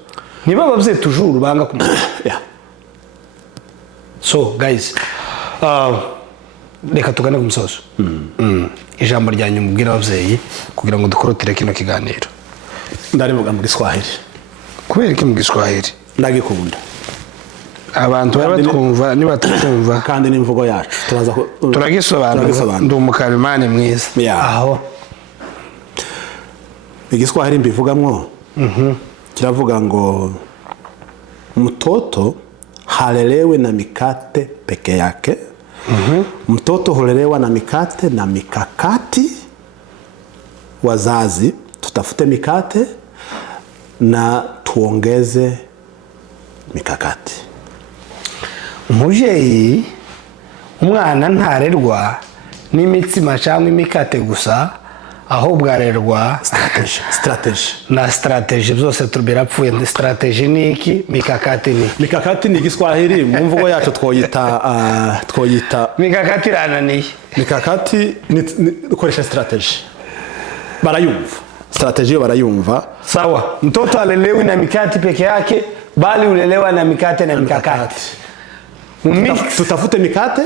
niba ababyeyi tujuru banga kumenya so guys reka tugane ku musozo. Ijambo ryanyu mubwira ababyeyi kugira ngo dukorotire kino kiganiro. ndarivuga mu Giswahili Kubera iki mu Giswahili? ndagikunda Abantu bari batwumva nibatumva kandi n'imvugo yacu turagisobanura. Ndi umukarimani mwiza. aho Igiswahili mbivugamwo kiravuga ngo mtoto halelewe na mikate peke yake. Mtoto hulelewa na mikate na mikakati. Wazazi tutafute mikate na tuongeze mikakati. Umuvyeyi umwana ntarerwa n'imitsima cyangwa imikate gusa, ahubwo arerwa na strategy. Byose birapfuye. Strategy ni iki? Mikakati ni mikakati ni Igiswahili mu mvugo yacu twoyita mikakati rananiye. Mikakati ni dukoresha strategy. Barayumva strategy barayumva. Sawa, mtoto alelewi na mikate peke yake, bali ulelewa na mikate na mikakati. Tutafute mikate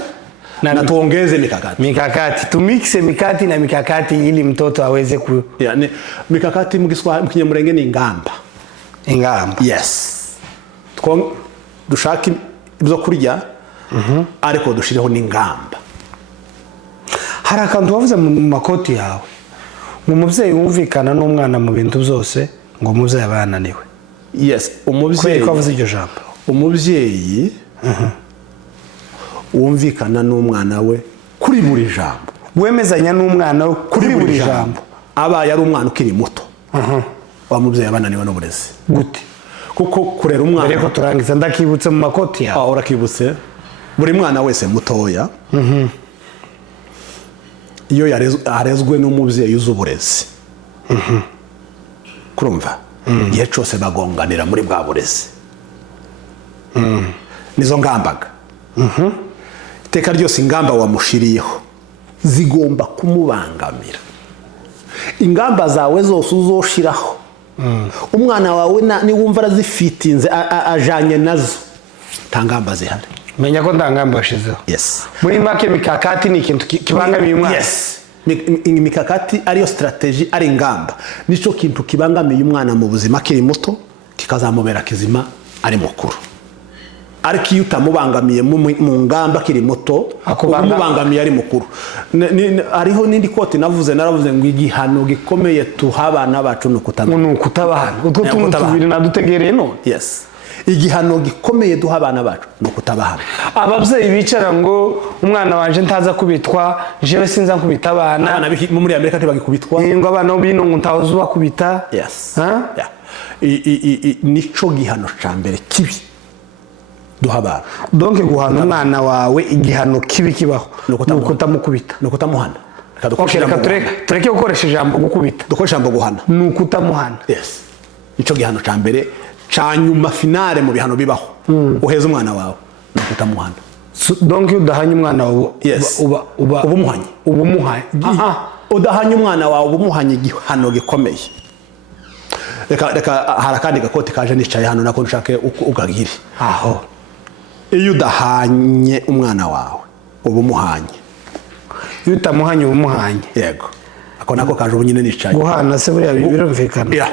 na tuongeze mikakati. Tumixe mikate na mikakati ili mtoto aweze ku yani mikakati mu Giswahili mu Kinyamurenge ni ingamba. Yes. Dushaka ibyo kurya ariko dushireho n'ingamba. Hari akantu wavuze mu makoti yawe ngo umubyeyi wumvikana n'umwana mu bintu byose ngo umubyeyi abananiwe. Yes, umubyeyi ko wavuze iryo jambo. Umubyeyi wumvikana n'umwana we kuri buri jambo. Wemezanya n'umwana we kuri buri jambo. Aba yari umwana ukiri muto. Wa mubyeyi abananiwe n'uburezi. Gute? Kuko kurera umwana. Reko turangiza ndakibutse mu makoti yawe. Urakibutse. Buri mwana wese mutoya. Iyo yarezwe n'umubyeyi uzuburezi. Kurumva? Igihe cyose bagonganira muri bwa burezi. Nizo ngambaga. Iteka ryose ingamba wamushiriyeho zigomba kumubangamira. Ingamba zawe zose uzoshiraho umwana wawe niwumva arazifitinze ajanye nazo tangamba zihari. Menya ko ndangamba washizeho. Yes. Muri make mikakati ni ikintu kibangamiye umwana. Yes. Mikakati ariyo strategy ari ingamba. Nico kintu kibangamiye umwana mu buzima kiri muto kikazamubera kizima ari mukuru. Ariko iyo utamubangamiye mu ngamba kiri muto umubangamiye ari mukuru. Ariho nindi koti naravuze ngo igihano gikomeye tuhabana bacu nukutabahana. Utwo tuntu tubiri nadutegereye none. Yes. Igihano gikomeye duha abana bacu nukutabahana. Ababyeyi bicara ngo umwana wanje ntaza kubitwa, jewe sinza kubita abana. Abana muri Amerika ntibagikubitwa. Ngo abana bino ngo ntazo bakubita. Yes. Nico gihano cambere kibi duha abana. Donc guhana umwana wawe igihano kibi kibaho nukutamukubita, nukutamuhana. Reka tureke gukoresha ijambo gukubita. Dukoresha ijambo guhana. Nukutamuhana. Yes. Nico gihano cambere canyuma finale mu bihano bibaho. Uheza umwana wawe nukutamuhana. Donc udahanye umwana wawe uba umuhanye. Udahanye umwana wawe ubumuhanye igihano gikomeye. Reka harakandi gakoti kaje nicaye hano nako nshake ugagire. Aho. Iyo udahanye umwana wawe ubumuhanye. Iyo utamuhanye ubumuhanye. Yego. Ako nako kaje ubunyine nicaye. Guhana se buriya birumvikana.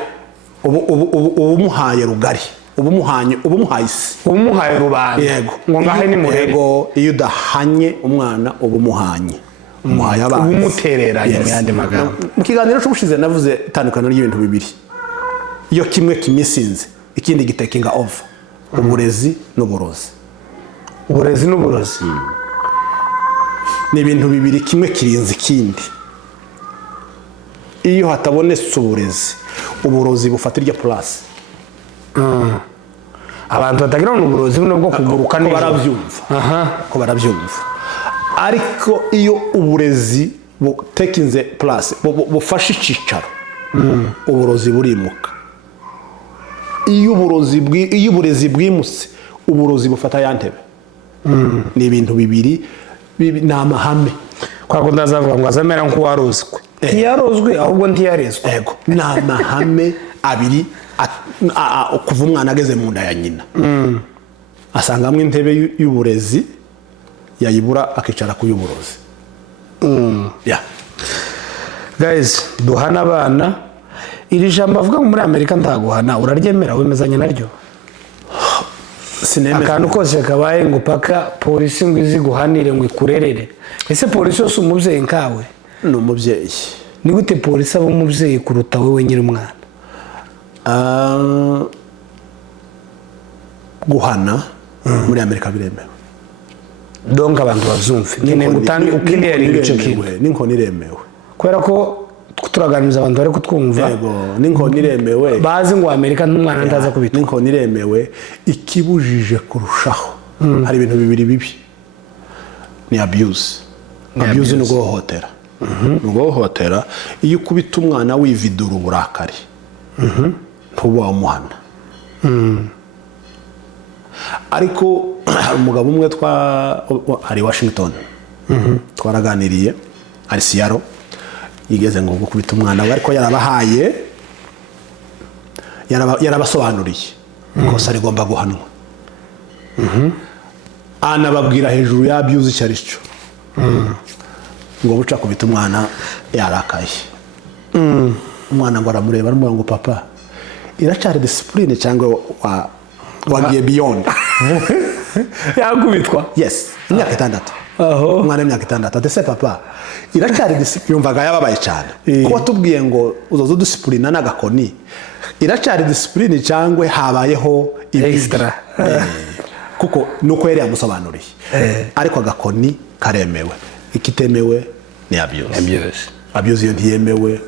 Ubumuhaye rugari. Ubumuhaye isi. Ubumuhaye rubanda. Yego. Ngo ngahe ni murebe. Yego, iyo udahanye umwana ubumuhanye. Umuhaye abana. Ubumutereranye mu yandi magambo. Mu kiganiro cy'ubushize navuze itandukano ry'ibintu bibiri. Iyo kimwe kimisinze, ikindi gitekinga over. Uburezi n'uburozi. Uburezi n'uburozi. Ni ibintu bibiri, kimwe kirinze ikindi. Iyo hatabonetse uburozi bufata irya plus. Abantu batagira uburozi buno bwo kuguruka neza barabyumva. Ko barabyumva. Ariko iyo uburezi butekinze plus bufasha icicaro, uburozi burimuka. Iyo uburezi bwimutse, uburozi bufata yantebe. Ni ibintu bibiri n'amahame. Kwa kundazavuga ngo azamera nko warozwe. Ntiyarozwe ahubwo ntiyarezwe. Yego. N'amahame abiri kuva umwana ageze mu nda ya nyina. Asangamo intebe y'uburezi yayibura akicara ku y'uburozi. Yeah. guys duhana abana iri jambo avuga muri Amerika ndaguhana uraryemera wemezanya naryo akantu kose kabaye ngo paka polisi ngo izi guhanire ngo ikurerere ese polisi yose umubyeyi nkawe ni umubyeyi ni gute polisi aba umubyeyi kuruta wowe nyiri umwana guhana muri Amerika biremewe donc abantu bazumve nyine ngutange ukiliere igice kimwe n'inkoni iremewe kubera ko turaganiriza abantu bari kutwumva yego n'inkoni iremewe bazi ngo Amerika n'umwana ndaza kubita n'inkoni iremewe ikibujije kurushaho hari ibintu bibiri bibi ni abuse abuse no guhohotera no guhohotera iyo ukubita umwana wividura uburakari ntuba umuhana ariko umugabo umwe ari Washington twaraganiriye ari Seattle yigeze ngo gukubita umwana we ariko yarabahaye yarabasobanuriye kosa rigomba guhanwa anababwira hejuru ya abuse cyari cyo ngo buca kubita umwana yarakaye umwana ngo aramureba aramubwira ngo papa iracari discipline cyangwa wagiye beyond yakubitwa yes imyaka 6 umwana w'imyaka 6 ate papa iracari discipline yumvaga yababaye cyane kuko tubwiye ngo uzozo discipline n'agakoni iracari discipline cyangwa habayeho extra kuko nuko yari yamusobanuriye ariko agakoni karemewe ikitemewe ni abuse yo ntiyemewe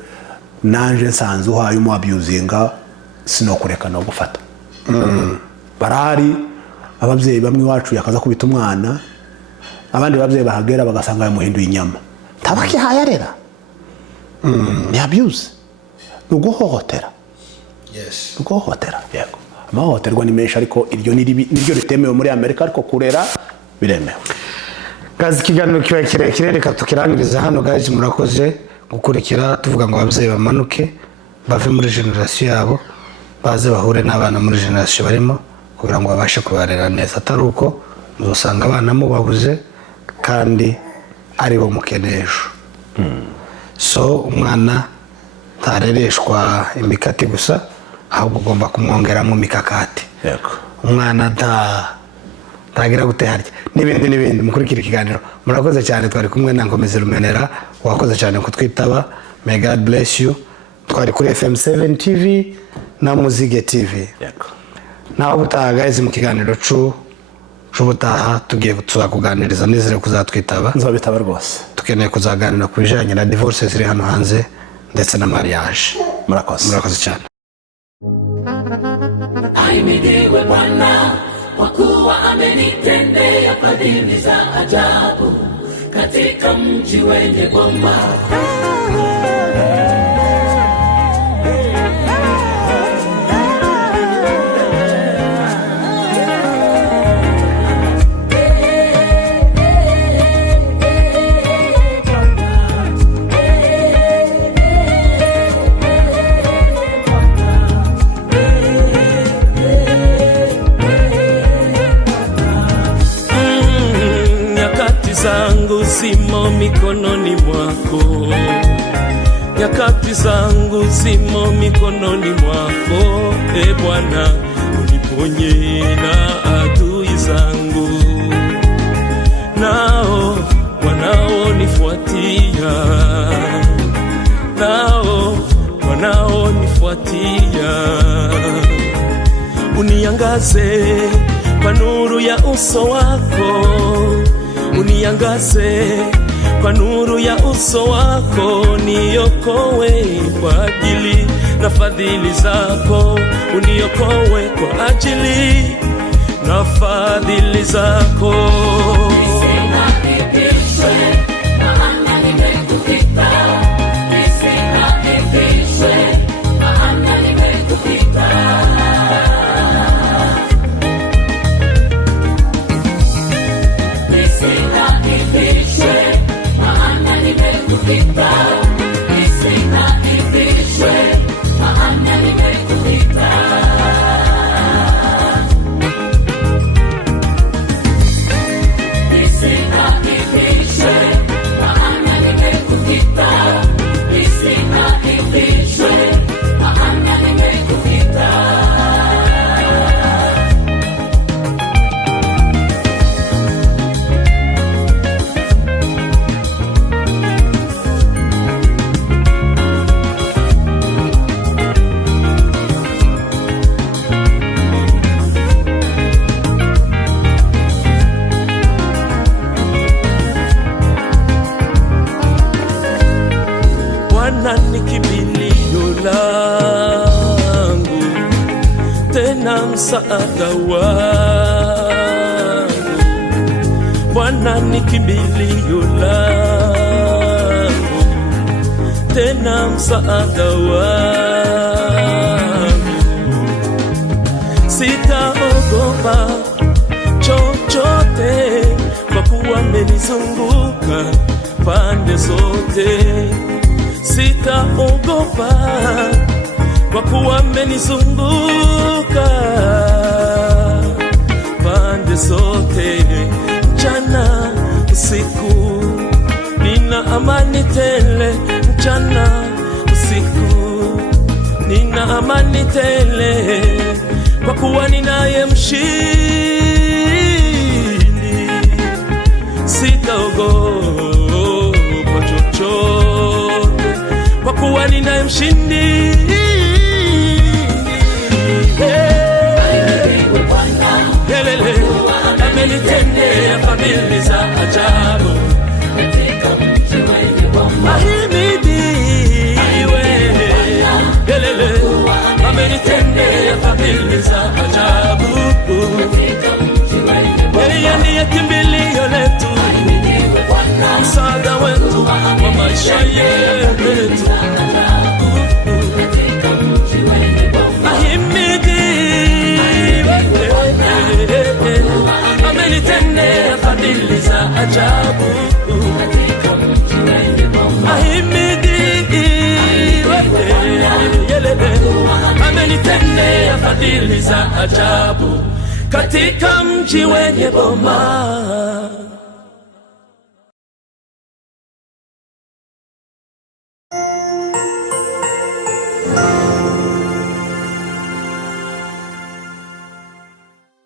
nanje nsanze uhaye mu abusinga sinokureka no gufata barahari ababyeyi bamwe wacu yakaza kubita umwana abandi babyeyi bahagera bagasanga yamuhinduye inyama tabakihaye arera ni abuse nuguhohotera nuguhohotera yego amahohoterwa ni menshi ariko iryo niryo ritemewe muri Amerika ariko kurera biremewe gazi kiganiro kibaye kirekire reka tukirangiriza hano guys murakoze gukurikira tuvuga ngo ababyeyi bamanuke bave muri generation yabo baze bahure n'abana muri generation barimo kugira ngo babashe kubarera neza atari uko muzosanga abana mubabuze kandi ari bo mukenesho so umwana ntarereshwa imikati gusa ahubwo ugomba kumwongeramo mikakati yego umwana ntagira guteharya n'ibindi mukurikira ikiganiro murakoze cyane twari kumwe na Nkomezi Rumenera wakoze cyane kutwitaba may God bless you twari kuri FM7 TV na Muzige TV yego naho butaha guys mu kiganiro c'ubutaha tugiye kuganiriza nizere kuzatwitaba nzabitaba rwose tukeneye kuzaganira ku bijanye na divorce ziri hano hanze ndetse na mariage murakoze cyane Ahimidiwe Bwana kwa kuwa amenitendea fadhili za ajabu katika mji wenye boma. zangu zimo mikononi mwako, nyakati zangu zimo mikononi mwako. E Bwana, uniponye na adui zangu, nao wanaonifuatia, nao wanaonifuatia. Uniangaze kwa nuru ya uso wako, uniangaze kwa nuru ya uso wako, niokoe kwa ajili na fadhili zako, uniokoe kwa ajili na fadhili zako. msaada wangu, Bwana ni kimbilio langu, tena msaada wangu. Sitaogopa chochote, kwa kuwa amenizunguka pande zote. Sitaogopa kwa kuwa amenizunguka pande zote. Mchana usiku nina amani tele, mchana usiku nina amani tele, kwa kuwa ninaye mshindi. Sitaogopa chochote, kwa kuwa ninaye mshindi. Amenitendea fadhili za ajabu, ahimidiwe. Amenitendea fadhili za ajabu, yeye ndiye kimbilio letu, msaada wetu wa maisha yetu. Amenitendea fadhili za ajabu, ahimidiwe. Amenitendea fadhili za ajabu katika mji wenye boma.